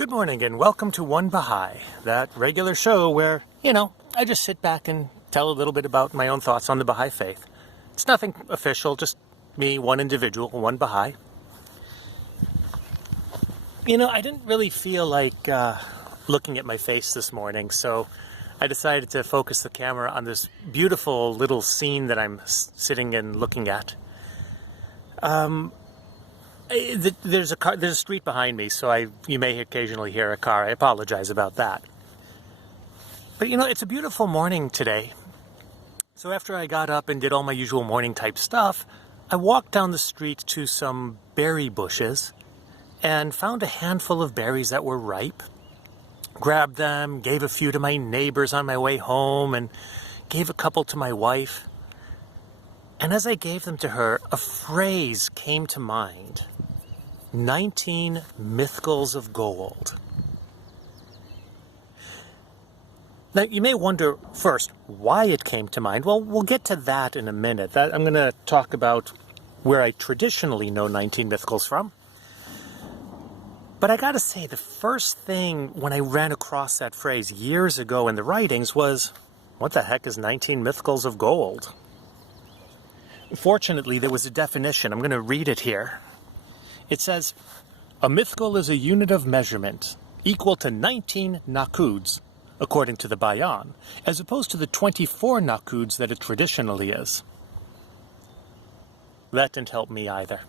Good morning and welcome to One Baha'i, that regular show where, I just sit back and tell a little bit about my own thoughts on the Baha'i faith. It's nothing official, just me, one individual, one Baha'i. I didn't really feel like looking at my face this morning, so I decided to focus the camera on this beautiful little scene that I'm sitting and looking at. There's a street behind me, so you may occasionally hear a car. I apologize about that. But it's a beautiful morning today. So after I got up and did all my usual morning type stuff, I walked down the street to some berry bushes and found a handful of berries that were ripe. Grabbed them, gave a few to my neighbors on my way home, and gave a couple to my wife. And as I gave them to her, a phrase came to mind. 19 Mithqals of Gold. Now, you may wonder, first, why it came to mind. Well, we'll get to that in a minute. I'm going to talk about where I traditionally know 19 Mithqals from. But I got to say, the first thing when I ran across that phrase years ago in the writings was, what the heck is 19 Mithqals of Gold? Fortunately, there was a definition. I'm going to read it here. It says, a mithqal is a unit of measurement equal to 19 nakuds, according to the Bayan, as opposed to the 24 nakuds that it traditionally is. That didn't help me either.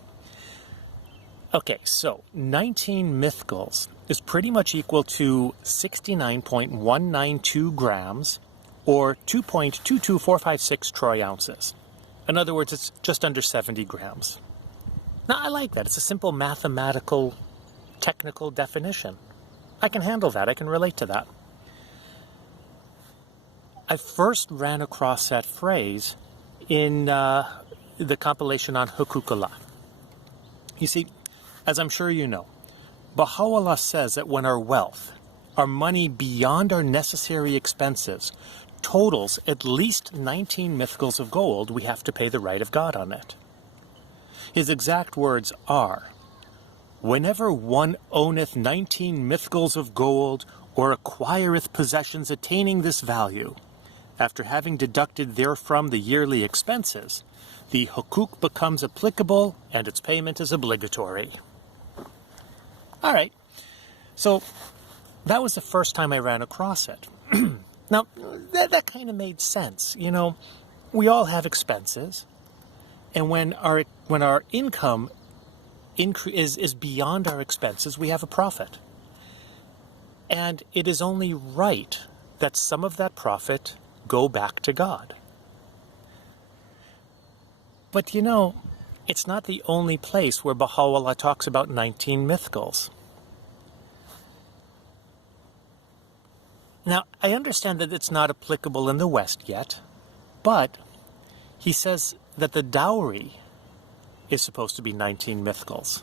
Okay, so 19 mithqals is pretty much equal to 69.192 grams, or 2.22456 troy ounces. In other words, it's just under 70 grams. Now, I like that. It's a simple mathematical, technical definition. I can handle that. I can relate to that. I first ran across that phrase in the compilation on Baha'u'llah. You see, as I'm sure you know, Baha'u'llah says that when our wealth, our money beyond our necessary expenses, totals at least 19 mithqals of gold, we have to pay the right of God on it. His exact words are, whenever one owneth 19 mithqals of gold, or acquireth possessions attaining this value, after having deducted therefrom the yearly expenses, the hukuk becomes applicable and its payment is obligatory. All right, so that was the first time I ran across it. Now, that kind of made sense. We all have expenses. And when our income is beyond our expenses, we have a profit. And it is only right that some of that profit go back to God. But it's not the only place where Baha'u'llah talks about 19 mithqals. Now, I understand that it's not applicable in the West yet, but he says that the dowry is supposed to be 19 mithqals.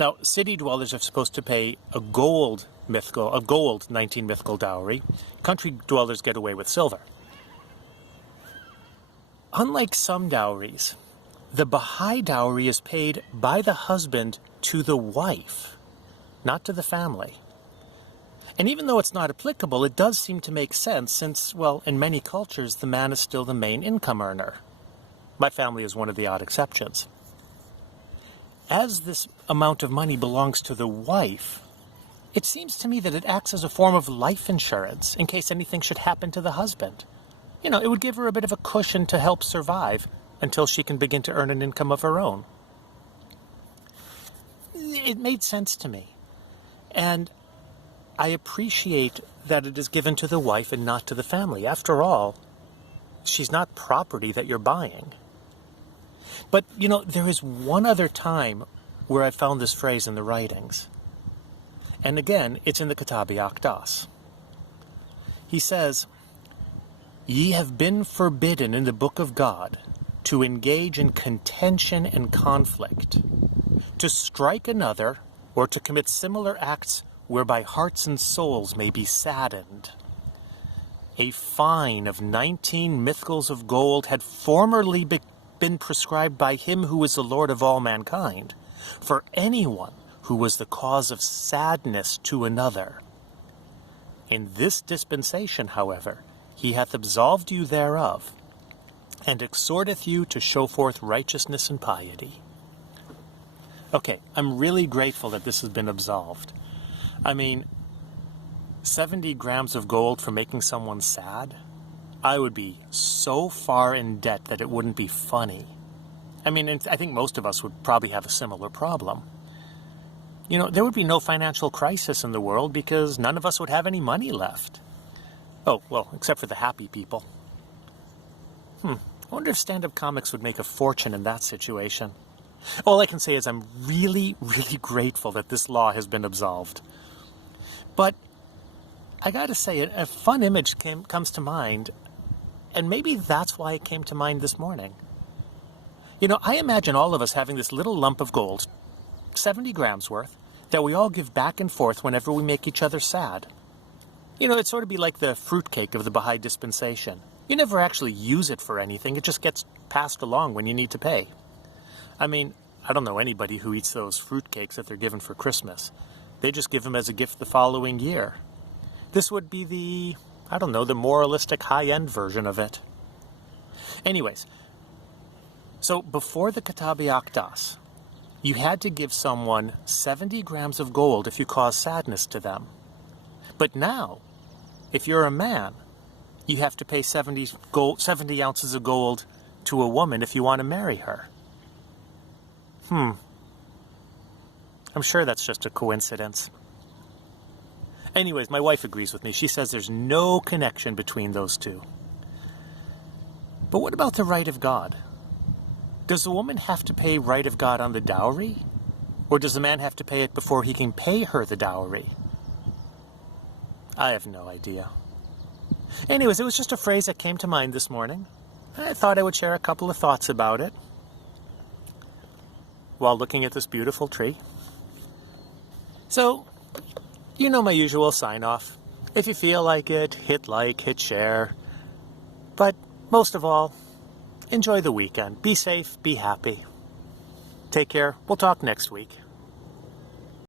Now, city dwellers are supposed to pay a gold 19 mithqal dowry. Country dwellers get away with silver. Unlike some dowries, the Baha'i dowry is paid by the husband to the wife, not to the family. And even though it's not applicable, it does seem to make sense since, well, in many cultures, the man is still the main income earner. My family is one of the odd exceptions. As this amount of money belongs to the wife, it seems to me that it acts as a form of life insurance in case anything should happen to the husband. It would give her a bit of a cushion to help survive until she can begin to earn an income of her own. It made sense to me. And I appreciate that it is given to the wife and not to the family. After all, she's not property that you're buying. But, there is one other time where I found this phrase in the writings. And again, it's in the Kitabi Aqdas. He says, ye have been forbidden in the book of God to engage in contention and conflict, to strike another, or to commit similar acts whereby hearts and souls may be saddened. A fine of 19 mithqals of gold had formerly been prescribed by him who is the Lord of all mankind, for anyone who was the cause of sadness to another. In this dispensation, however, he hath absolved you thereof, and exhorteth you to show forth righteousness and piety. Okay, I'm really grateful that this has been absolved. I mean, 70 grams of gold for making someone sad? I would be so far in debt that it wouldn't be funny. I mean, I think most of us would probably have a similar problem. You know, there would be no financial crisis in the world because none of us would have any money left. Oh, well, except for the happy people. I wonder if stand-up comics would make a fortune in that situation. All I can say is I'm really, really grateful that this law has been absolved. But I gotta say, a fun image comes to mind, and maybe that's why it came to mind this morning. You know, I imagine all of us having this little lump of gold, 70 grams worth, that we all give back and forth whenever we make each other sad. You know, it'd sort of be like the fruitcake of the Baha'i dispensation. You never actually use it for anything, it just gets passed along when you need to pay. I mean, I don't know anybody who eats those fruitcakes that they're given for Christmas. They just give them as a gift the following year. This would be the moralistic high-end version of it. Anyways, so before the Kitabi Akdas, you had to give someone 70 grams of gold if you caused sadness to them. But now, if you're a man, you have to pay 70 ounces of gold to a woman if you want to marry her. I'm sure that's just a coincidence. Anyways, my wife agrees with me. She says there's no connection between those two. But what about the right of God? Does the woman have to pay right of God on the dowry? Or does the man have to pay it before he can pay her the dowry? I have no idea. Anyways, it was just a phrase that came to mind this morning. I thought I would share a couple of thoughts about it while looking at this beautiful tree. So, you know my usual sign-off. If you feel like it, hit like, hit share. But most of all, enjoy the weekend. Be safe, be happy. Take care. We'll talk next week.